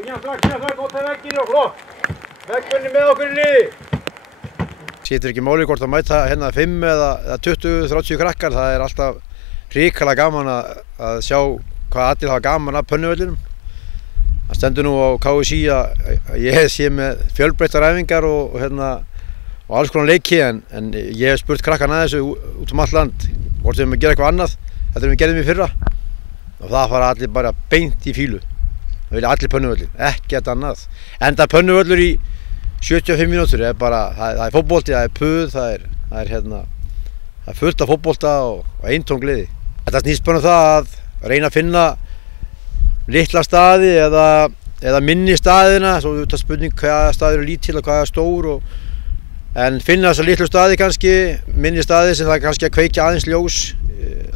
Og hérna strax, nota vegginn og flott. Veggurinn með okkur í liði. Skiptir ekki máli hvort að mæta hérna 5 eða 20, 30 krakkar, það er alltaf hrikalega gaman að sjá hvað allir hafa gaman af pönnuvellinum. Það stendur nú á KSÍ að ég sé með fjölbreyttar æfingar og alls konar leiki en ég hef spurt krakkana að þessu út allt land hvort við erum að gera eitthvað annað þetta við gerðum í fyrra og það fara allir bara beint í fílu. Það vilja allir pönnuvöllin, ekkert annað. Enda pönnuvöllur í 75 mínútur er bara, það er fótbolti, það er puð, það er fullt af fótbolta og eintóm gleði. Þetta snýst bara um það að reyna að finna litla staði eða minni staðina, svo er þetta spurning hvaða staðir eru lítil og hvaða stór en finna þessa litlu staði kannski, minni staði sem það er kannski að kveikja aðeins ljós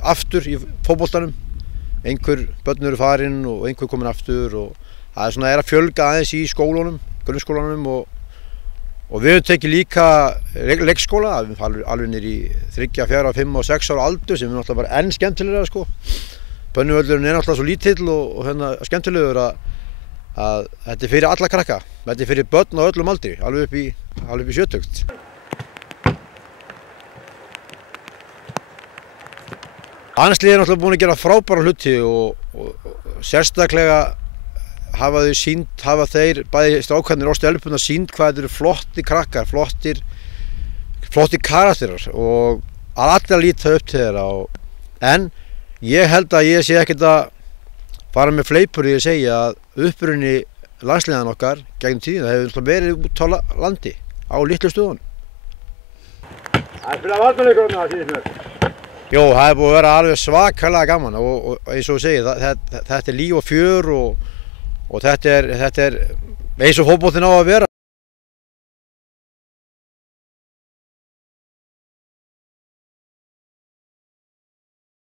aftur í fótboltanum. Einhver börn eru farin og einhver komin aftur og það er að fjölga aðeins í skólunum, grunnskólanum og við höfum tekið líka leikskóla, alveg niður í 3, 4, 5 og 6 ára aldur sem er náttúrulega bara enn skemmtilegra sko. Pönnuvöllurinn er náttúrulega svo lítill og skemmtilegur að þetta er fyrir alla krakka. Þetta er fyrir börn á öllum aldri, alveg upp í 70. Landslið er náttúrulega búin að gera frábæra hluti og sérstaklega hafa þeir bæði strákarnir og stelpurnar sýnt hvað þetta eru flotti krakkar, flotti karakterar og allir að líta upp til þeirra en ég held að ég sé ekkert að fara með fleipur í að segja að uppruni landsliðan okkar gegnum tíðina hefur verið út á landi á litlu stöðunum. Það er fyrir að valdaleikur þarna að síðast mér. Jó, það er búið að vera alveg svakalega gaman og eins og segið, þetta er líf og fjör og þetta er eins og fótboltinn á að vera.